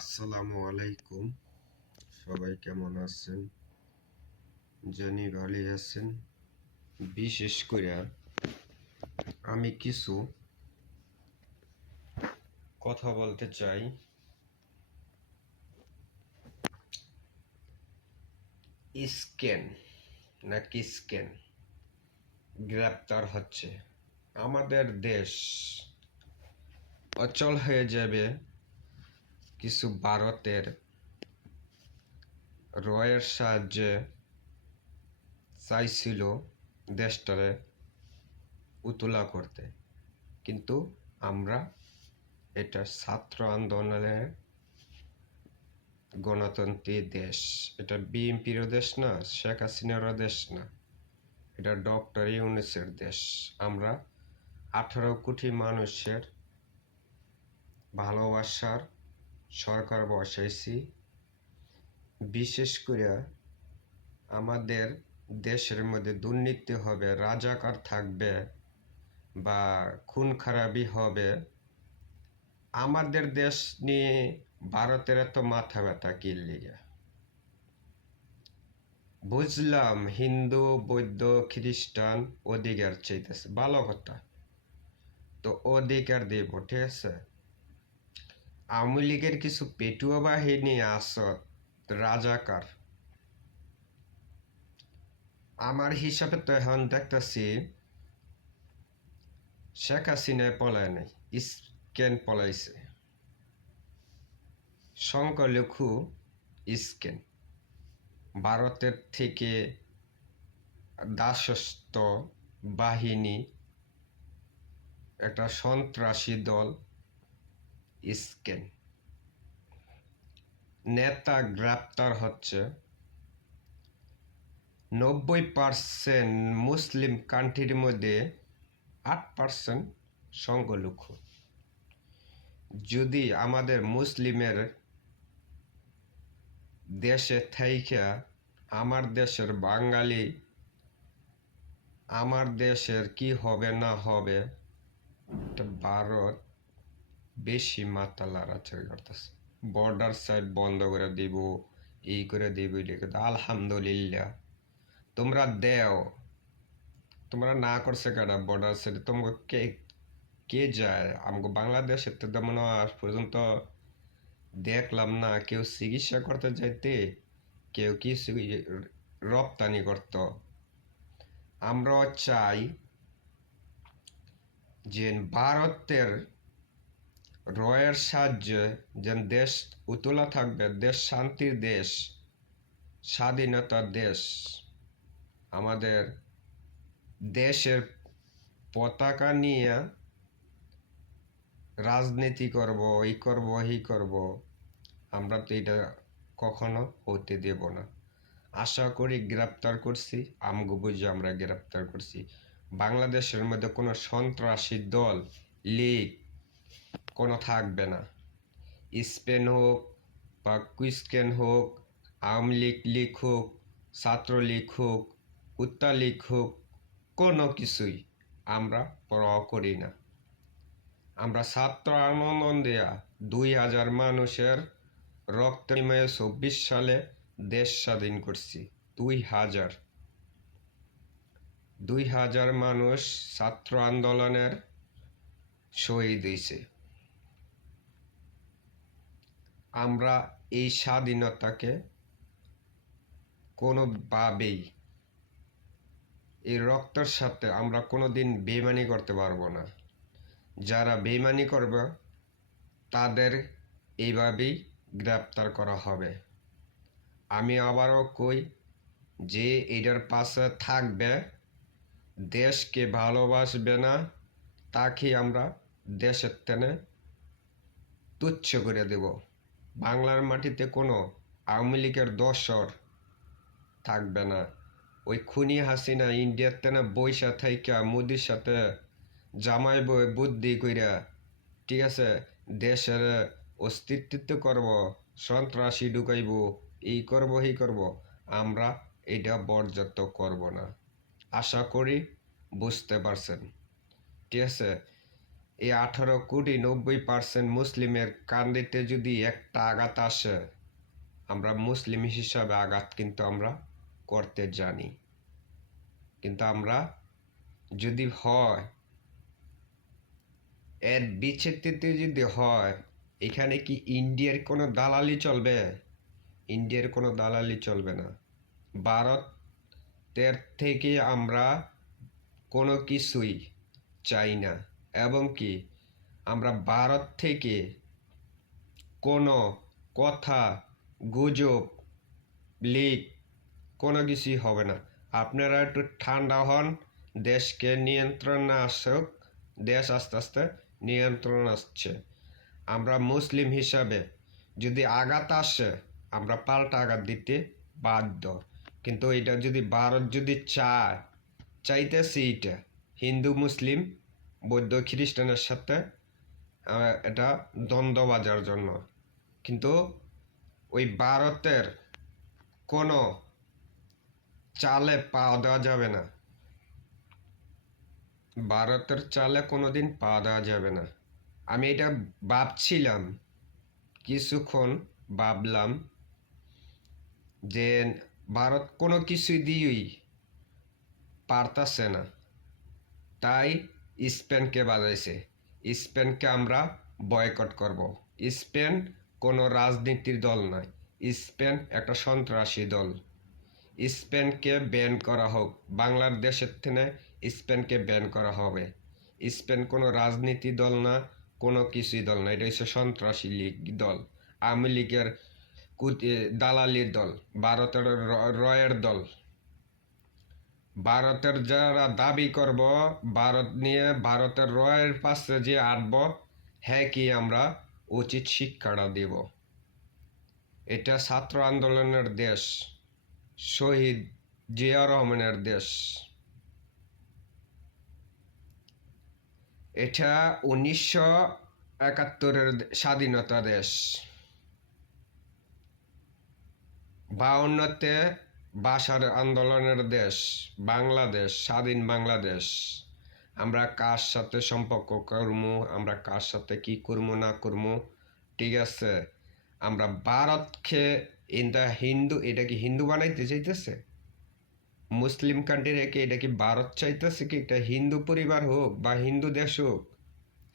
আসসালামু আলাইকুম। সবাই কেমন আছেন? জানি ভালোই আছেন। বিশেষ করে আমি কিছু কথা বলতে চাই। স্ক্যান নাকি স্ক্যান গ্রেপ্তার হচ্ছে, আমাদের দেশ অচল হয়ে যাবে। কিছু ভারতের রয়ের সাহায্যে চাইছিল দেশটারে উতলা করতে, কিন্তু আমরা এটা ছাত্র আন্দোলনের গণতন্ত্রী দেশ। এটা বিএনপিরও দেশ না, শেখ হাসিনারও দেশ না, এটা ডক্টর ইউনূসের দেশ। আমরা 18 কোটি মানুষের ভালোবাসার সরকার বসাইছি। বিশেষ করে আমাদের দেশের মধ্যে দুর্নীতি হবে, রাজাকার থাকবে বা খুন খারাপি হবে, আমাদের দেশ নিয়ে ভারতের এত মাথা ব্যথা কি লিগে? বুঝলাম হিন্দু বৌদ্ধ খ্রিস্টান অধিকার চাইতেছে, ভালো কথা, তো অধিকার দিব, ঠিক আছে। আওয়ামী লীগের কিছু পেটুয়া বাহিনী আসত রাজাকার, আমার হিসাবে তো এখন দেখতেছি শেখ হাসিনায় পলায় নাই, স্ক্যান পলাইছে। সংখ্যালঘু স্ক্যান ভারতের থেকে দাসত্ব বাহিনী, একটা সন্ত্রাসী দল স্ক্যান। নেতা গ্রেপ্তার হচ্ছে। 90% মুসলিম কান্ট্রির মধ্যে 8% সংখ্যালঘু। যদি আমাদের মুসলিমের দেশে থাইকা আমার দেশের বাঙালি, আমার দেশের কি হবে না হবে, ভারত বেশি মাথা লড়াচড়ি করতেছে। বর্ডার সাইড বন্ধ করে দিব, এই করে দিব, আলহামদুলিল্লাহ তোমরা দেও, তোমরা না করছে কারা বর্ডার সাইড? তোমাকে কে কে যায়? আমাকে বাংলাদেশের তো তেমন আজ পর্যন্ত দেখলাম না কেউ চিকিৎসা করতে যাইতে, কেউ কি রপ্তানি করত। আমরা চাই যে ভারতের রয়ের সাহায্যে যেন দেশ উতলা থাকবে, দেশ শান্তির দেশ, স্বাধীনতার দেশ। আমাদের দেশের পতাকা নিয়ে রাজনীতি করব, এই করব এই করব, আমরা তো এটা কখনো হতে দেব না। আশা করি গ্রেপ্তার করছি, আমগো বুঝে আমরা গ্রেপ্তার করছি। বাংলাদেশের মধ্যে কোনো সন্ত্রাসী দল লীগ কোনো থাকবে না। স্পেন হোক বা কুইস্কেন হোক, আওয়ামী লীগ হোক, ছাত্রলীগ হোক, উত্তা লীগ হোক, কোনো কিছুই আমরা পরোয়া করি না। আমরা ছাত্র আন্দোলন দেয়া 2000 মানুষের রক্ত বিনিময়ে 24 সালে দেশ স্বাধীন করছি। 2000 মানুষ ছাত্র আন্দোলনের শহীদ হয়েছে। আমরা এই স্বাধীনতাকে কোনোভাবেই, এই রক্তের সাথে আমরা কোনোদিন বেইমানি করতে পারবো না। যারা বেইমানি করবে তাদের এইভাবেই গ্রেপ্তার করা হবে। আমি আবারও কই যে এটার পাশে থাকবে, দেশকে ভালোবাসবে না, তাকে আমরা দেশের টেনে তুচ্ছ করে দেব। বাংলার মাটিতে কোনো আওয়ামী লীগের দোসর থাকবে না। ওই খুনি হাসিনা ইন্ডিয়ার টেনে বৈশা থাইকা মোদির সাথে জামাই বই বুদ্ধি কইরা, ঠিক আছে, দেশের অস্তিত্ব করব, সন্ত্রাসী ঢুকাইব, এই করব এই করব, আমরা এটা বরজাত করব না। আশা করি বুঝতে পারছেন, ঠিক আছে। এই 18,90% মুসলিমের কান্দিতে যদি একটা আঘাত আসে, আমরা মুসলিম হিসাবে আঘাত কিন্তু আমরা করতে জানি। কিন্তু আমরা যদি হয় এর বিচ্ছেদতে যদি হয়, এখানে কি ইন্ডিয়ার কোনো দালালি চলবে? ইন্ডিয়ার কোনো দালালি চলবে না। ভারতের থেকে আমরা কোনো কিছুই চাই না, এবং কি আমরা ভারত থেকে কোনো কথা, গুজব, লিক কোনো কিছুই হবে না। আপনারা একটু ঠান্ডা হন, দেশকে নিয়ন্ত্রণে আসুক। দেশ আস্তে আস্তে নিয়ন্ত্রণ আসছে। আমরা মুসলিম হিসাবে যদি আঘাত আসে, আমরা পাল্টা আঘাত দিতে বাধ্য। কিন্তু এটা যদি ভারত যদি চাইতেছি এটা হিন্দু মুসলিম বৌদ্ধ খ্রিস্টানের সাথে এটা দ্বন্দ্ব বাজার জন্য, কিন্তু ওই ভারতের কোনো চালে পা দেওয়া যাবে না। ভারতের চালে কোনোদিন পা দেওয়া যাবে না। আমি এটা ভাবছিলাম, কিছুক্ষণ ভাবলাম যে ভারত কোনো কিছু দিয়েই পারতাছে না, তাই স্পেনকে বাজাইছে। স্পেনকে আমরা বয়কট করব। স্পেন কোনো রাজনীতির দল নয়, স্পেন একটা সন্ত্রাসী দল। স্পেনকে ব্যান করা হোক, বাংলাদেশের থেকে স্পেনকে ব্যান করা হবে। স্পেন কোনো রাজনীতি দল না, কোনো কিছুই দল না, এটা হচ্ছে সন্ত্রাসী লীগ দল, আওয়ামী লীগের দালালির দল, ভারতের রয়ের দল। ভারতের যারা দাবি করব ভারত নিয়ে, ভারতের রয়ের পাশে যে আটব, হ্যাঁ কি আমরা উচিত শিক্ষাটা দেব। এটা ছাত্র আন্দোলনের দেশ, শহীদ জিয়া রহমানের দেশ। এটা 1971-এর স্বাধীনতা দেশ। 52-তে ভাষার আন্দোলনের দেশ বাংলাদেশ, স্বাধীন বাংলাদেশ। আমরা কার সাথে সম্পর্ক করবো, আমরা কার সাথে কি করবো না করবো, ঠিক আছে। আমরা ভারতকে হিন্দু, এটা কি হিন্দু বানাইতে চাইতেছে? মুসলিম কান্ট্রি রেখে এটা কি ভারত চাইতেছে কি এটা হিন্দু পরিবার হোক বা হিন্দু দেশ হোক?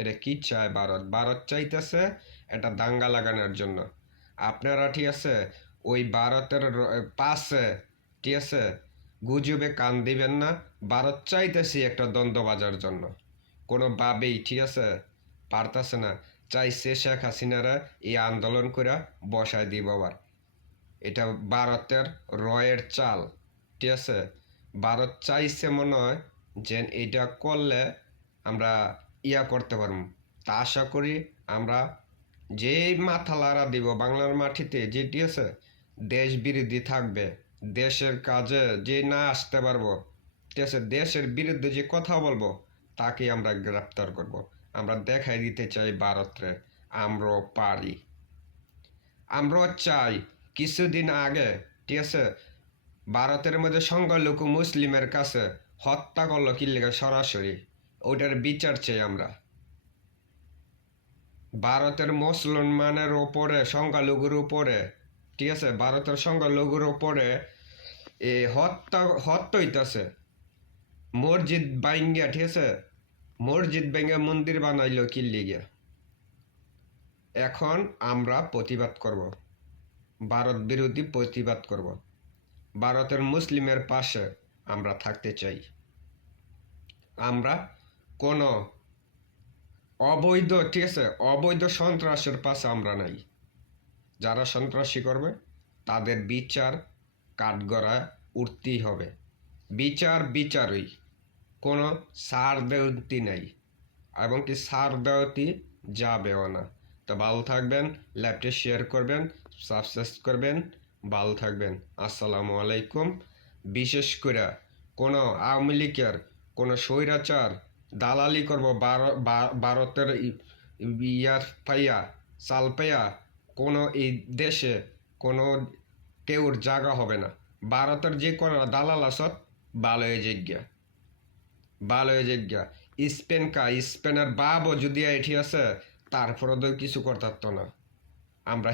এটা কি চায় ভারত? ভারত চাইতেছে এটা দাঙ্গা লাগানোর জন্য। আপনারা ঠিক আছে ওই ভারতের পাশে, ঠিক আছে, গুজবে কান দিবেন না। ভারত চাইতেছি একটা দ্বন্দ্ব বাজার জন্য, কোনোভাবেই, ঠিক আছে, পারতাছে না। চাইছে শেখ হাসিনারা এই আন্দোলন করে বসায় দিব আবার। এটা ভারতের রয়ের চাল, ঠিক আছে। ভারত চাইছে মনে হয় যে এটা করলে আমরা করতে পারব। তা আশা করি আমরা যেই মাথা লাড়া দিব বাংলার মাটিতে, যে ঠিক আছে দেশ বিরোধী থাকবে, দেশের কাজে যে না আসতে পারবো, ঠিক আছে, দেশের বিরুদ্ধে যে কথা বলবো, তাকে আমরা গ্রেপ্তার করব। আমরা দেখাই দিতে চাই ভারতরে আমরাও পারি। আমরাও চাই। কিছুদিন আগে, ঠিক আছে, ভারতের মধ্যে সংখ্যালঘু মুসলিমের কাছে হত্যা করলো কি লেগে সরাসরি, ওটার বিচার চাই আমরা। ভারতের মুসলমানের ওপরে, সংখ্যালঘুর উপরে, ঠিক আছে, ভারতের সংখ্যালঘুর উপরে হত্যা হইতেছে। মসজিদ বাইঙ্গা, ঠিক আছে, মসজিদ বাইঙ্গা মন্দির বানাইলো কি লিগে। এখন আমরা প্রতিবাদ করব, ভারত বিরোধী প্রতিবাদ করব। ভারতের মুসলিমের পাশে আমরা থাকতে চাই। আমরা কোনো অবৈধ, ঠিক আছে, অবৈধ সন্ত্রাসের পাশে আমরা নাই। যারা সন্ত্রাসী করবে তাদের বিচার কাঠগড়ায় উঠতেই হবে। বিচারই, কোনো ছাড় দেওয়াতি নাই, এবং কি ছাড় দেওয়াতি যাবেও না। তো ভালো থাকবেন, ল্যাপটে শেয়ার করবেন, সাবস্ক্রাইব করবেন, ভালো থাকবেন। আসসালামু আলাইকুম। বিশেষ করে কোনো আওয়ামী লীগের কোনো স্বৈরাচার দালালি করব ভারতের পাইয়া চাল পাইয়া কোনো এই দেশে কোনো কেউর জায়গা হবে না। ভারতের যে কোনো দালাল আসত ভালো হয়ে জিজ্ঞা, স্পেনের বাবও যদি এটি আছে তারপরে তো কিছু করতে পারতো না। আমরা